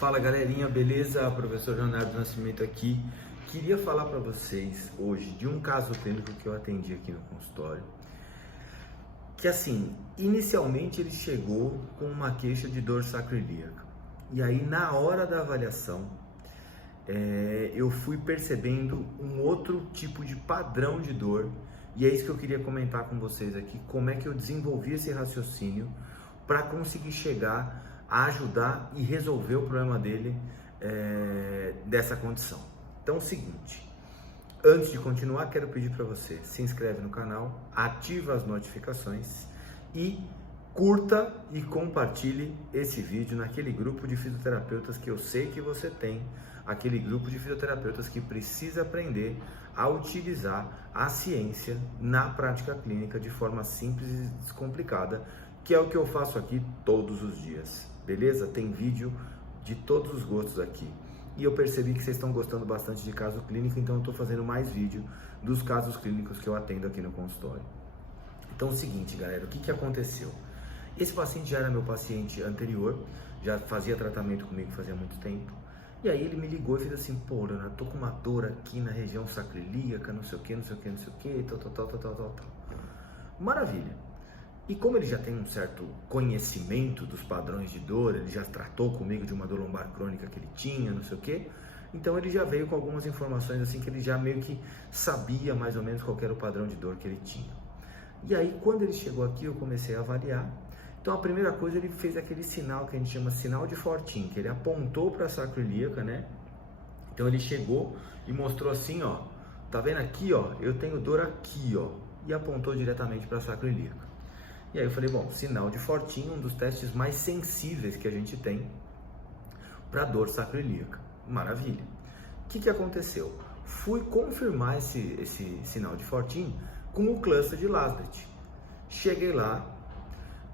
Fala galerinha, beleza? Professor Leonardo Nascimento aqui. Queria falar para vocês hoje de um caso clínico que eu atendi aqui no consultório. Que assim, inicialmente ele chegou com uma queixa de dor sacroiliaca. E aí na hora da avaliação, eu fui percebendo um outro tipo de padrão de dor. E é isso que eu queria comentar com vocês aqui, como é que eu desenvolvi esse raciocínio para conseguir chegar a ajudar e resolver o problema dele dessa condição. Então é o seguinte, antes de continuar, quero pedir para você, se inscreve no canal, ativa as notificações e curta e compartilhe esse vídeo naquele grupo de fisioterapeutas que eu sei que você tem, aquele grupo de fisioterapeutas que precisa aprender a utilizar a ciência na prática clínica de forma simples e descomplicada, que é o que eu faço aqui todos os dias, beleza? Tem vídeo de todos os gostos aqui. E eu percebi que vocês estão gostando bastante de caso clínico, então eu estou fazendo mais vídeo dos casos clínicos que eu atendo aqui no consultório. Então é o seguinte, galera, o que aconteceu? Esse paciente já era meu paciente anterior, já fazia tratamento comigo fazia muito tempo. E aí ele me ligou e fez assim, pô, Leonardo, tô com uma dor aqui na região sacroiliaca, não sei o que, não sei o que, não sei o que, tal. Maravilha. E como ele já tem um certo conhecimento dos padrões de dor, ele já tratou comigo de uma dor lombar crônica que ele tinha, não sei o que, então ele já veio com algumas informações assim que ele já meio que sabia mais ou menos qual era o padrão de dor que ele tinha. E aí quando ele chegou aqui eu comecei a avaliar. Então a primeira coisa, ele fez aquele sinal que a gente chama sinal de Fortin, que ele apontou para a sacroiliaca, né? Então ele chegou e mostrou assim, ó, tá vendo aqui, ó, eu tenho dor aqui, ó, e apontou diretamente para a sacroiliaca. E aí eu falei, bom, sinal de Fortin, um dos testes mais sensíveis que a gente tem para dor sacroiliaca. Maravilha. O que aconteceu? Fui confirmar esse sinal de Fortin com o cluster de Laslett. Cheguei lá,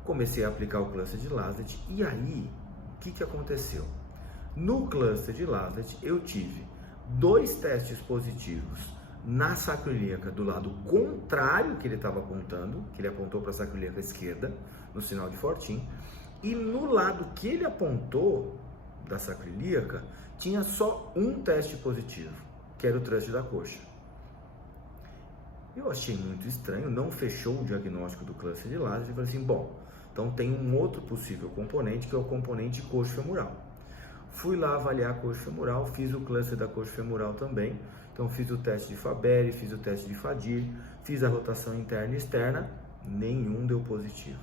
comecei a aplicar o cluster de Laslett e aí, o que aconteceu? No cluster de Laslett eu tive 2 testes positivos na sacroiliaca do lado contrário que ele estava apontando, que ele apontou para a sacroiliaca esquerda, no sinal de Fortin, e no lado que ele apontou da sacroiliaca, tinha só um teste positivo, que era o thrust da coxa. Eu achei muito estranho, não fechou o diagnóstico do cluster de Laslett, e falei assim, bom, então tem um outro possível componente, que é o componente coxo femoral. Fui lá avaliar a coxa femoral, fiz o cluster da coxa femoral também, então fiz o teste de Fabry, fiz o teste de Fadir, fiz a rotação interna e externa, nenhum deu positivo.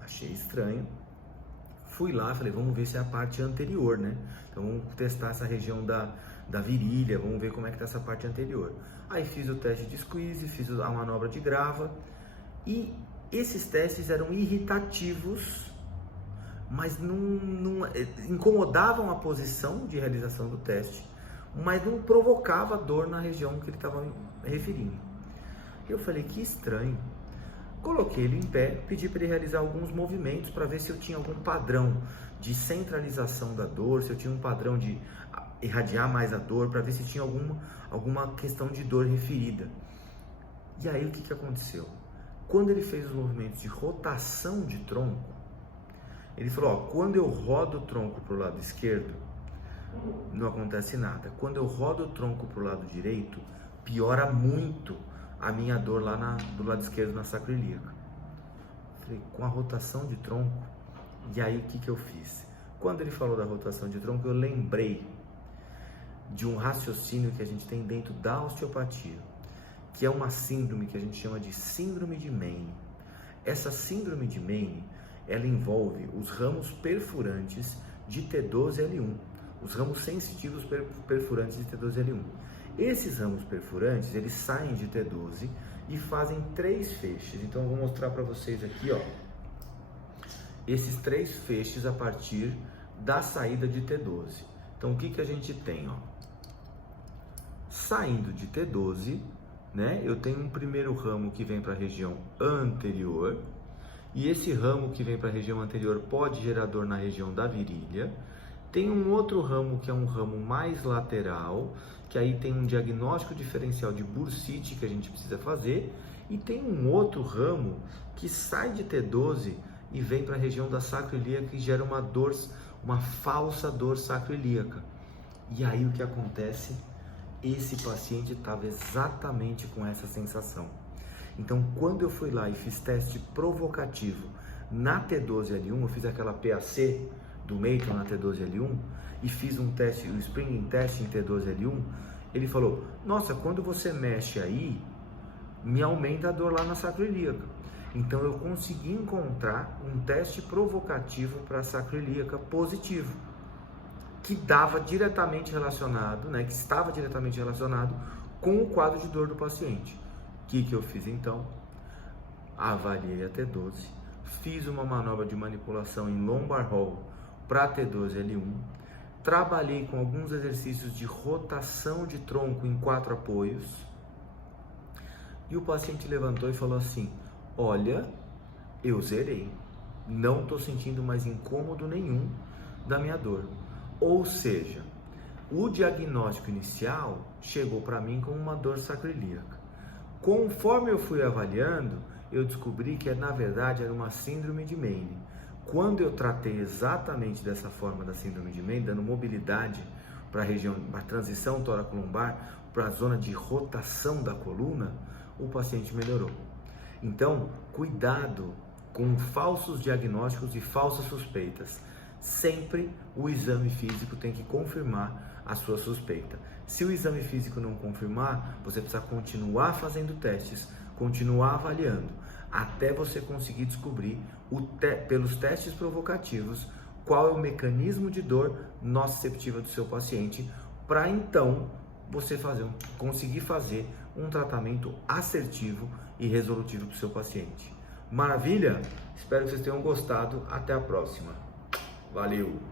Achei estranho. Fui lá, falei, vamos ver se é a parte anterior, né? Então vamos testar essa região da virilha, vamos ver como é que tá essa parte anterior. Aí fiz o teste de squeeze, fiz a manobra de grava e esses testes eram irritativos, mas não incomodavam a posição de realização do teste, mas não provocava dor na região que ele estava referindo. Eu falei, que estranho. Coloquei ele em pé, pedi para ele realizar alguns movimentos para ver se eu tinha algum padrão de centralização da dor, se eu tinha um padrão de irradiar mais a dor, para ver se tinha alguma questão de dor referida. E aí o que aconteceu? Quando ele fez os movimentos de rotação de tronco, ele falou, ó, quando eu rodo o tronco para o lado esquerdo, não acontece nada. Quando eu rodo o tronco para o lado direito, piora muito a minha dor lá do lado esquerdo na sacroiliaca. Falei, com a rotação de tronco, e aí o que eu fiz? Quando ele falou da rotação de tronco, eu lembrei de um raciocínio que a gente tem dentro da osteopatia, que é uma síndrome que a gente chama de síndrome de Mayne. Essa síndrome de Mayne, ela envolve os ramos perfurantes de T12L1, os ramos sensitivos perfurantes de T12L1. Esses ramos perfurantes, eles saem de T12 e fazem 3 feixes. Então eu vou mostrar para vocês aqui, ó, esses 3 feixes a partir da saída de T12. Então o que a gente tem, ó? Saindo de T12, né? Eu tenho um primeiro ramo que vem para a região anterior, e esse ramo que vem para a região anterior pode gerar dor na região da virilha. Tem um outro ramo que é um ramo mais lateral, que aí tem um diagnóstico diferencial de bursite que a gente precisa fazer, e tem um outro ramo que sai de T12 e vem para a região da sacroiliaca e gera uma dor uma falsa dor sacroiliaca. E aí o que acontece? Esse paciente estava exatamente com essa sensação. Então, quando eu fui lá e fiz teste provocativo na T12L1, eu fiz aquela PAC do Maton na T12L1 e fiz um teste, o Spring Test em T12L1, ele falou: nossa, quando você mexe aí, me aumenta a dor lá na sacroiliaca. Então eu consegui encontrar um teste provocativo para sacroiliaca positivo, que dava diretamente relacionado, né, que estava diretamente relacionado com o quadro de dor do paciente. O que eu fiz então? Avaliei a T12, fiz uma manobra de manipulação em lombar roll para T12L1, trabalhei com alguns exercícios de rotação de tronco em 4 apoios, e o paciente levantou e falou assim: olha, eu zerei, não estou sentindo mais incômodo nenhum da minha dor. Ou seja, o diagnóstico inicial chegou para mim com uma dor sacroiliaca. Conforme eu fui avaliando, eu descobri que na verdade era uma síndrome de Mayne. Quando eu tratei exatamente dessa forma da síndrome de Mayne, dando mobilidade para a região, a transição tóraco-lombar, para a zona de rotação da coluna, o paciente melhorou. Então, cuidado com falsos diagnósticos e falsas suspeitas. Sempre o exame físico tem que confirmar a sua suspeita. Se o exame físico não confirmar, você precisa continuar fazendo testes, continuar avaliando, até você conseguir descobrir pelos testes provocativos qual é o mecanismo de dor nociceptiva do seu paciente, para então você conseguir fazer um tratamento assertivo e resolutivo para o seu paciente. Maravilha? Espero que vocês tenham gostado. Até a próxima. Valeu!